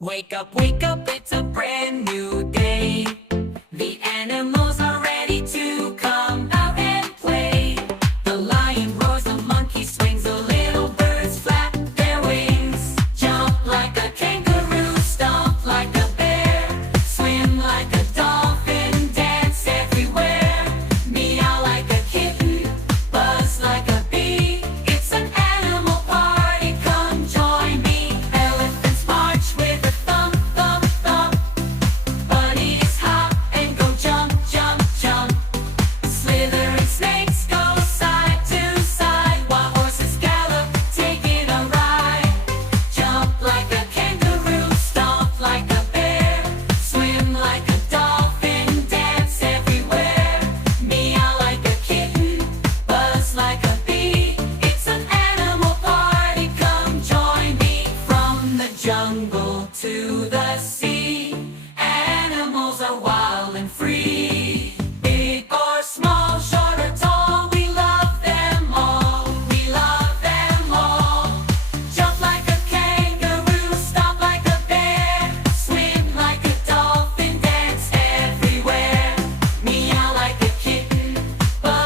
wake up, it's a brand new day. The animals are ready to come out and play. The lion roars, the monkey swings, the little birds flap their wings. Jump like a kangaroo, stomp like a bear, swim like a dolphin, dance everywhere. Meow like a kitten, buzz like a bee. It's an animal party, come join me. Elephants march with a thump, thump, thump. Bunnies hop and go jump, jump, jump. Slithering snakes go side to side, while horses gallop, taking a ride. Jump like a kangaroo, stomp like a bear, swim like a dolphin, dance everywhere. Meow like a kitten, buzz like a bee. It's an animal party, come join me. From the jungle to the sea, animals are wild.